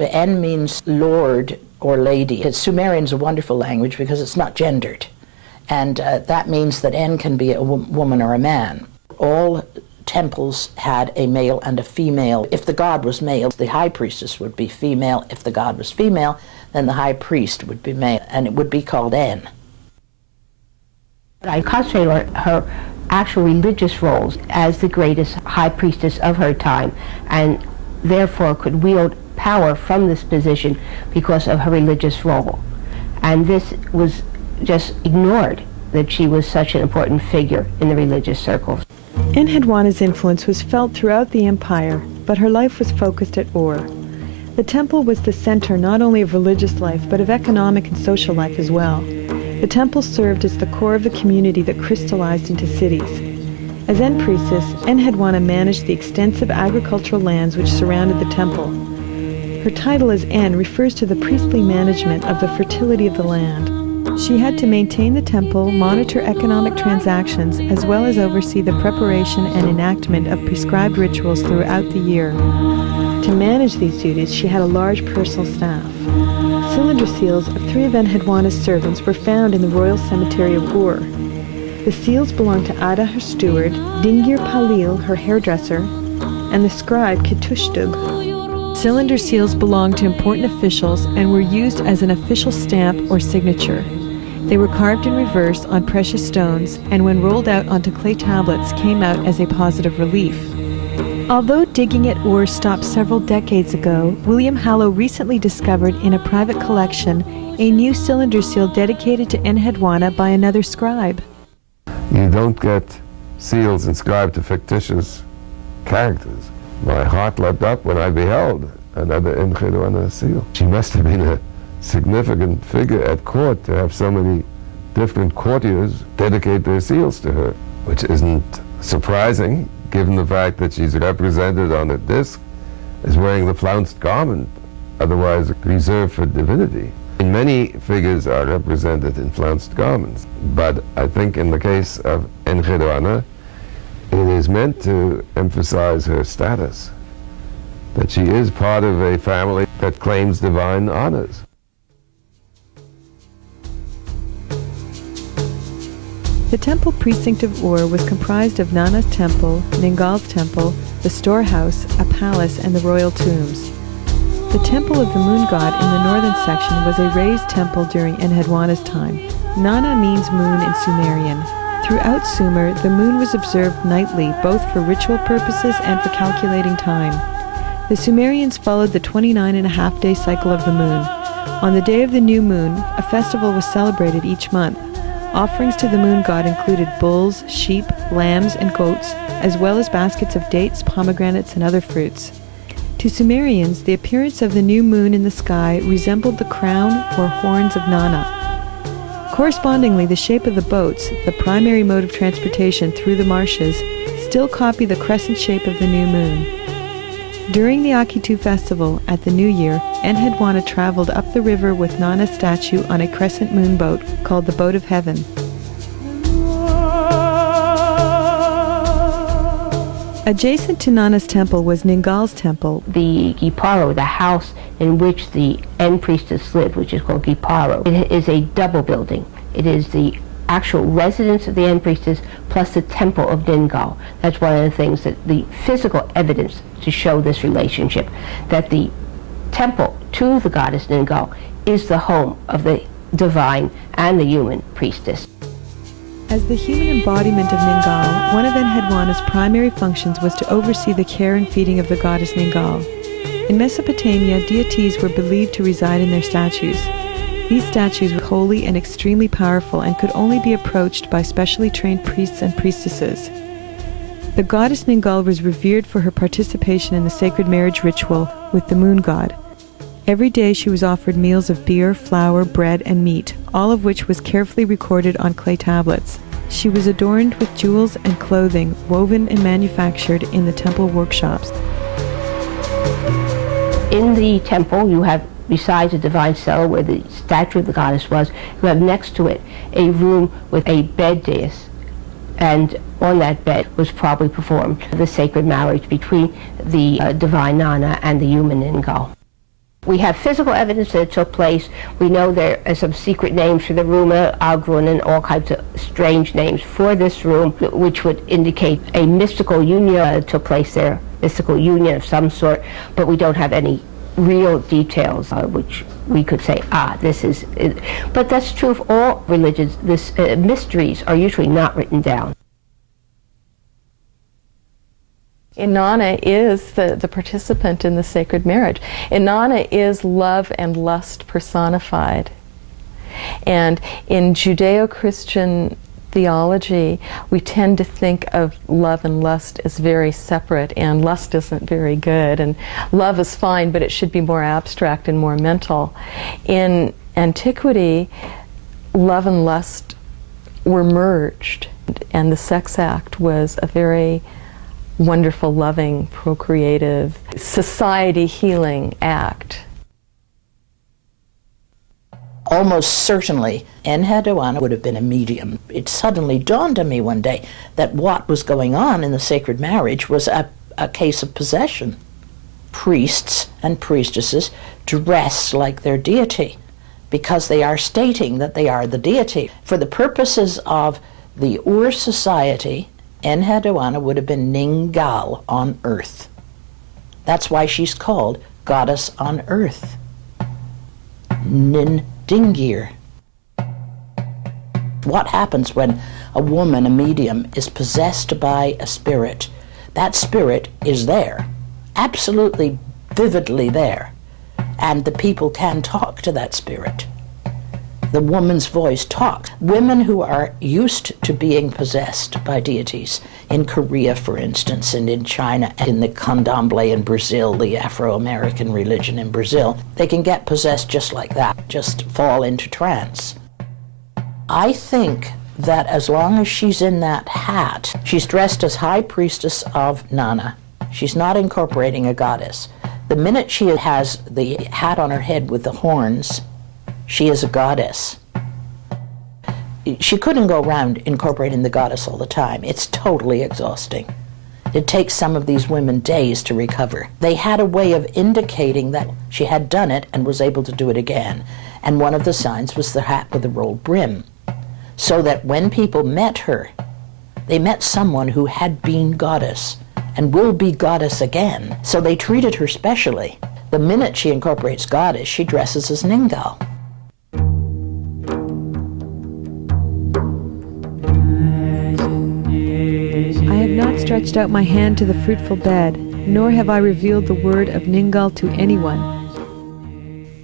En means lord or lady. Sumerian's a wonderful language because it's not gendered. And that means that En can be a woman or a man. All temples had a male and a female. If the god was male, the high priestess would be female. If the god was female, then the high priest would be male, and it would be called En. I concentrate on her actual religious roles as the greatest high priestess of her time, and therefore could wield power from this position because of her religious role. And this was just ignored, that she was such an important figure in the religious circles. Enheduanna's influence was felt throughout the empire, but her life was focused at Ur. The temple was the center not only of religious life, but of economic and social life as well. The temple served as the core of the community that crystallized into cities. As En-priestess, Enheduana managed the extensive agricultural lands which surrounded the temple. Her title as En refers to the priestly management of the fertility of the land. She had to maintain the temple, monitor economic transactions, as well as oversee the preparation and enactment of prescribed rituals throughout the year. To manage these duties, she had a large personal staff. Cylinder seals of 3 of Enheduanna's servants were found in the royal cemetery of Ur. The seals belonged to Ada, her steward, Dingir Palil, her hairdresser, and the scribe Ketushtug. Cylinder seals belonged to important officials and were used as an official stamp or signature. They were carved in reverse on precious stones, and when rolled out onto clay tablets came out as a positive relief. Although digging at Ur stopped several decades ago, William Hallow recently discovered in a private collection a new cylinder seal dedicated to Enheduana by another scribe. You don't get seals inscribed to fictitious characters. My heart leapt up when I beheld another Enheduana seal. She must have been a significant figure at court to have so many different courtiers dedicate their seals to her, which isn't surprising given the fact that she's represented on a disc as wearing the flounced garment, otherwise reserved for divinity. Many figures are represented in flounced garments, but I think in the case of Enheduana, it is meant to emphasize her status, that she is part of a family that claims divine honors. The temple precinct of Ur was comprised of Nanna's temple, Ningal's temple, the storehouse, a palace, and the royal tombs. The temple of the moon god in the northern section was a raised temple during Enheduana's time. Nanna means moon in Sumerian. Throughout Sumer, the moon was observed nightly, both for ritual purposes and for calculating time. The Sumerians followed the 29.5-day cycle of the moon. On the day of the new moon, a festival was celebrated each month. Offerings to the moon god included bulls, sheep, lambs, and goats, as well as baskets of dates, pomegranates, and other fruits. To Sumerians, the appearance of the new moon in the sky resembled the crown or horns of Nanna. Correspondingly, the shape of the boats, the primary mode of transportation through the marshes, still copy the crescent shape of the new moon. During the Akitu festival at the New Year, Enheduana traveled up the river with Nanna's statue on a crescent moon boat called the Boat of Heaven. Adjacent to Nanna's temple was Ningal's temple. The Giparo, the house in which the En-priestess lived, which is called Giparo, it is a double building. It is the actual residence of the En-priestess plus the temple of Ningal. That's one of the things, that the physical evidence to show this relationship, that the temple to the goddess Ningal is the home of the divine and the human priestess. As the human embodiment of Ningal, one of Enheduana's primary functions was to oversee the care and feeding of the goddess Ningal. In Mesopotamia, deities were believed to reside in their statues. These statues were holy and extremely powerful and could only be approached by specially trained priests and priestesses. The goddess Ningal was revered for her participation in the sacred marriage ritual with the moon god. Every day she was offered meals of beer, flour, bread, and meat, all of which was carefully recorded on clay tablets. She was adorned with jewels and clothing woven and manufactured in the temple workshops. In the temple, you have, besides the divine cell where the statue of the goddess was, you have next to it a room with a bed dais, and on that bed was probably performed the sacred marriage between the divine Nanna and the human Ningal. We have physical evidence that it took place. We know there are some secret names for the room, Algrun, and all kinds of strange names for this room, which would indicate a mystical union that took place there, mystical union of some sort, but we don't have any real details which we could say, this is... But that's true of all religions. Mysteries are usually not written down. En-hedu-Ana is the participant in the sacred marriage. En-hedu-Ana is love and lust personified. And in Judeo-Christian theology, we tend to think of love and lust as very separate, and lust isn't very good, and love is fine, but it should be more abstract and more mental. In antiquity, love and lust were merged, and the sex act was a very wonderful, loving, procreative, society-healing act. Almost certainly, Enheduana would have been a medium. It suddenly dawned on me one day that what was going on in the sacred marriage was a case of possession. Priests and priestesses dress like their deity because they are stating that they are the deity. For the purposes of the Ur society, Enheduana would have been Ningal on earth. That's why she's called Goddess on Earth. Dingir. What happens when a woman, a medium, is possessed by a spirit? That spirit is there, absolutely vividly there, and the people can talk to that spirit. The woman's voice talks. Women who are used to being possessed by deities, in Korea, for instance, and in China, and in the Candomblé in Brazil, the Afro-American religion in Brazil, they can get possessed just like that, just fall into trance. I think that as long as she's in that hat, she's dressed as High Priestess of Nanna. She's not incorporating a goddess. The minute she has the hat on her head with the horns, she is a goddess. She couldn't go around incorporating the goddess all the time. It's totally exhausting. It takes some of these women days to recover. They had a way of indicating that she had done it and was able to do it again. And one of the signs was the hat with the rolled brim. So that when people met her, they met someone who had been goddess and will be goddess again. So they treated her specially. The minute she incorporates goddess, she dresses as Ningal. Stretched out my hand to the fruitful bed, nor have I revealed the word of Ningal to anyone.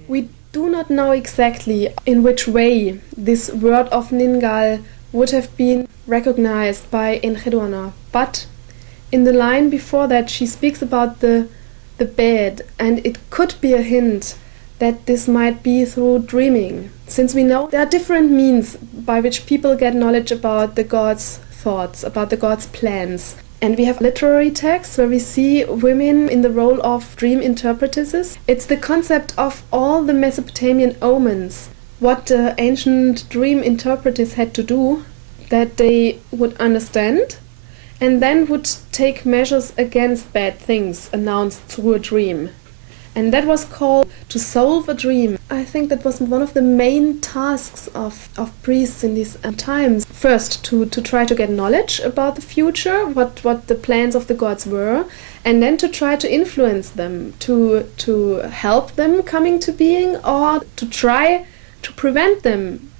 We do not know exactly in which way this word of Ningal would have been recognized by Enheduana, but in the line before that she speaks about the bed, and it could be a hint that this might be through dreaming, since we know there are different means by which people get knowledge about the gods' thoughts, about the gods' plans. And we have literary texts where we see women in the role of dream interpretesses. It's the concept of all the Mesopotamian omens, what the ancient dream interpreters had to do, that they would understand and then would take measures against bad things announced through a dream. And that was called to solve a dream. I think that was one of the main tasks of priests in these times. First, to try to get knowledge about the future, what the plans of the gods were, and then to try to influence them, to help them coming to being, or to try to prevent them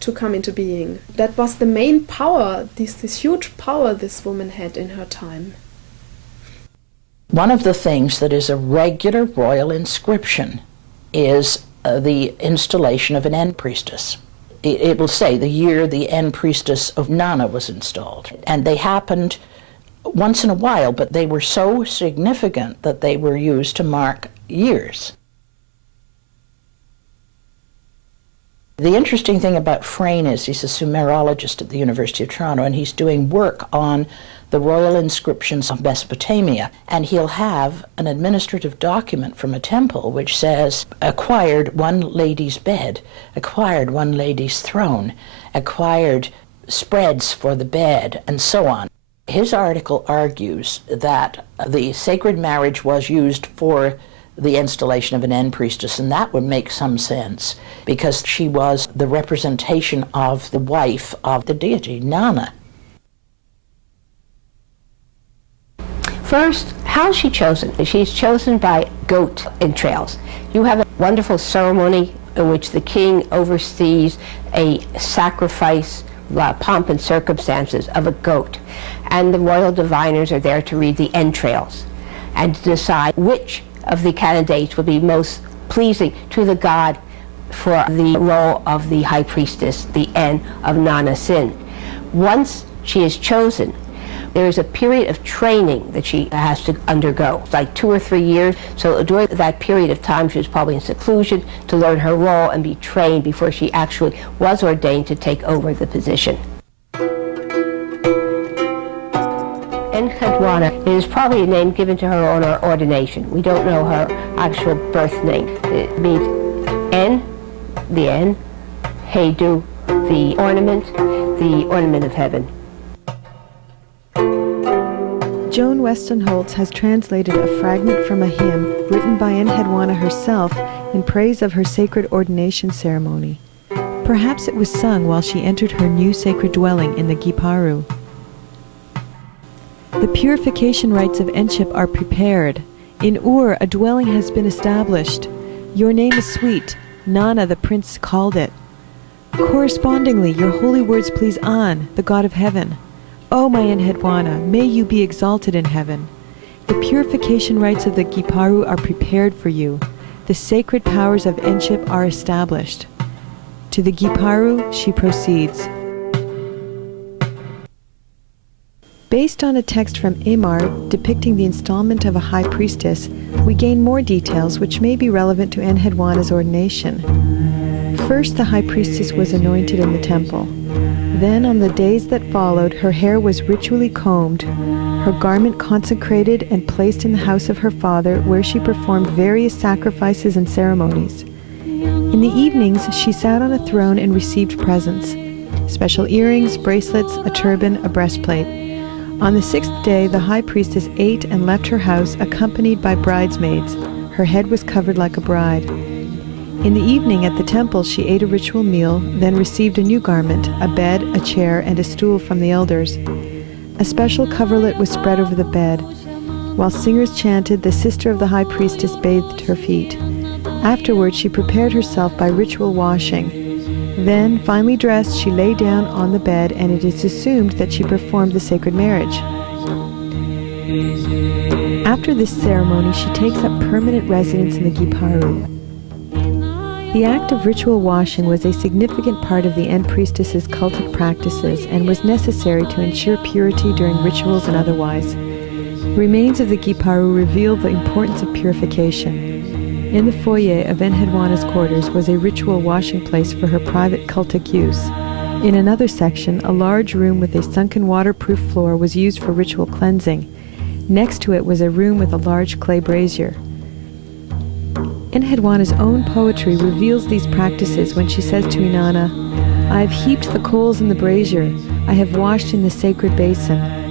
to come into being. That was the main power, this huge power this woman had in her time. One of the things that is a regular royal inscription is the installation of an En-priestess. It will say the year the En-priestess of Nanna was installed. And they happened once in a while, but they were so significant that they were used to mark years. The interesting thing about Frayne is he's a Sumerologist at the University of Toronto, and he's doing work on the royal inscriptions of Mesopotamia, and he'll have an administrative document from a temple which says, acquired one lady's bed, acquired one lady's throne, acquired spreads for the bed, and so on. His article argues that the sacred marriage was used for the installation of an En-priestess, and that would make some sense because she was the representation of the wife of the deity, Nanna. First, how is she chosen? She's chosen by goat entrails. You have a wonderful ceremony in which the king oversees a sacrifice, pomp and circumstances of a goat, and the royal diviners are there to read the entrails and to decide which of the candidates would be most pleasing to the god for the role of the high priestess, the En of Nanna sin. Once she is chosen, there is a period of training that she has to undergo. It's like 2 or 3 years. So during that period of time, she was probably in seclusion to learn her role and be trained before she actually was ordained to take over the position. Enheduana is probably a name given to her on her ordination. We don't know her actual birth name. It means En, the En, Hedu, the ornament of heaven. Joan Weston Holtz has translated a fragment from a hymn written by Enheduana herself in praise of her sacred ordination ceremony. Perhaps it was sung while she entered her new sacred dwelling in the Giparu. The purification rites of Enship are prepared. In Ur, a dwelling has been established. Your name is sweet. Nanna, the prince, called it. Correspondingly, your holy words please An, the god of heaven. O my Enheduana, may you be exalted in heaven. The purification rites of the Giparu are prepared for you. The sacred powers of Enship are established. To the Giparu, she proceeds. Based on a text from Emar depicting the installment of a high priestess, we gain more details which may be relevant to Enheduana's ordination. First, the high priestess was anointed in the temple. Then, on the days that followed, her hair was ritually combed, her garment consecrated and placed in the house of her father, where she performed various sacrifices and ceremonies. In the evenings, she sat on a throne and received presents: special earrings, bracelets, a turban, a breastplate. On the 6th day, the high priestess ate and left her house accompanied by bridesmaids. Her head was covered like a bride. In the evening at the temple, she ate a ritual meal, then received a new garment, a bed, a chair, and a stool from the elders. A special coverlet was spread over the bed. While singers chanted, the sister of the high priestess bathed her feet. Afterwards, she prepared herself by ritual washing. Then, finally dressed, she lay down on the bed, and it is assumed that she performed the sacred marriage. After this ceremony, she takes up permanent residence in the Giparu. The act of ritual washing was a significant part of the En-priestess's cultic practices and was necessary to ensure purity during rituals and otherwise. Remains of the Giparu reveal the importance of purification. In the foyer of Enheduana's quarters was a ritual washing place for her private cultic use. In another section, a large room with a sunken waterproof floor was used for ritual cleansing. Next to it was a room with a large clay brazier. Enheduana's own poetry reveals these practices when she says to Inanna, "I have heaped the coals in the brazier, I have washed in the sacred basin.